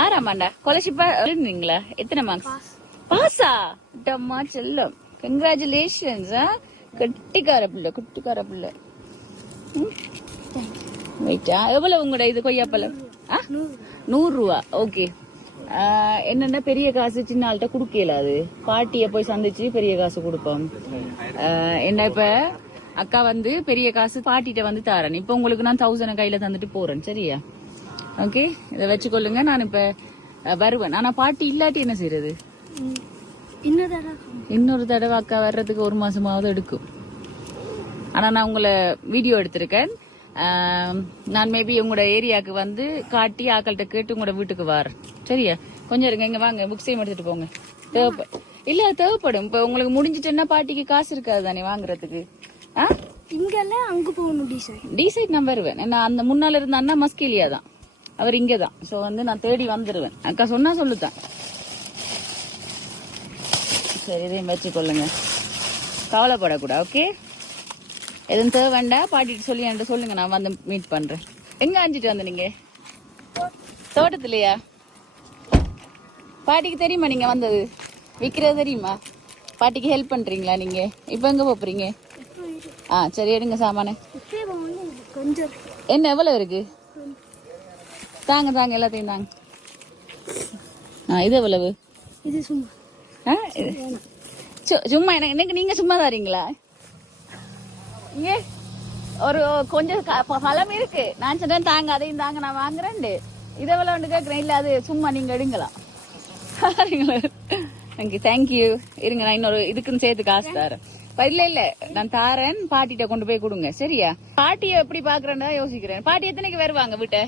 ஆறாமாண்டா ஸ்காலர்ஷிப்பா இருந்தீங்களா? எத்தனை மார்க்ஸ்? பாஸா? டம்மா செல்லம், கங்க்ராச்சுலேஷன்ஸ். கட்டிக்கார பிள்ளை, குட்டிக்கார பிள்ளை. வெயிட்டா எவ்வளவு உங்களோட இது கொய்யாப்பழம்? 100 ரூபா. ஓகே. என்னன்னா பெரிய காசு சின்ன ஆள்கிட்ட குடுக்கல. அது பாட்டிய போய் சந்திச்சு பெரிய காசு கொடுப்போம். என்ன இப்ப அக்கா வந்து பெரிய காசு பாட்டிட்ட வந்து தாரேன். இப்ப உங்களுக்கு நான் 1000 கையில தந்துட்டு போறேன். சரியா? ஓகே, இதை வச்சுக்கொள்ளுங்க. நான் இப்ப வருவேன். ஆனா பாட்டி இல்லாட்டி என்ன செய்யறது? இன்னொரு தடவை அக்கா வர்றதுக்கு 1 மாசமாவது எடுக்கும். ஆனா நான் உங்களை வீடியோ எடுத்திருக்கேன். நான் மேபி உங்களோட ஏரியாவுக்கு வந்து காட்டி ஆக்கள்கிட்ட கேட்டு உங்களோட வீட்டுக்கு வரேன். சரியா? கொஞ்சம் இருங்க, இங்க வாங்க, புக்ஸையும் எடுத்துட்டு போங்க. தேவைப்படும். இப்ப உங்களுக்கு முடிஞ்சிட்டுன்னா பாட்டிக்கு காசு இருக்காது தானே வாங்குறதுக்கு. இங்கெல்லாம் அங்க போகணும். டிசைட் நான் வருவேன். நான் அந்த முன்னால இருந்த அண்ணா மஸ்கேலியா தான், அவர் இங்கதான். சோ வந்து நான் தேடி வந்துருவேன். அக்கா சொன்னா சொல்லுதான். சரி, இதையும் வச்சுக்கொள்ளுங்க, கவலைப்படக்கூடாது. ஓகே, எதுவும் தேவை வேண்டாம். பாட்டிட்டு சொல்லி என்கிட்ட சொல்லுங்க, நான் வந்து மீட் பண்றேன். எங்க அஞ்சிட்டு வந்து நீங்க? தோட்டத்திலயா? பாட்டிக்கு தெரியுமா நீங்க வந்தது? விக்கிறது தெரியுமா? பாட்டிக்கு ஹெல்ப் பண்றீங்களா நீங்க? இப்ப எங்க போறீங்க? சரி, எடுங்க சாமான. என்ன எவ்வளவு இருக்கு? தாங்க தாங்க, எல்லாத்தையும் தாங்க. இது எவ்வளவு? இது சும்மா சும்மா எனக்கு நீங்க சும்மா தாரீங்களா? இங்க ஒரு கொஞ்சம் பழம் இருக்கு. நான் சொன்னேன் தாங்க, அதையும் தாங்க, நான் வாங்குறேன். இதை எவ்வளவு ஒன்று கேட்கறேன். இல்ல அது சும்மா நீங்க எடுங்கலாம். தேங்க்யூ. இருங்க, நான் இன்னொரு இதுக்குன்னு சேர்த்து காசு தரேன். இல்ல நான் தாரேன். பாட்டிட்ட கொண்டு போய் கொடுங்க. சரியா? பாட்டிய எப்படி பாக்குறேன்னு யோசிக்கிறேன். பாட்டி எத்தனைக்கு வருவாங்க வீட்டை?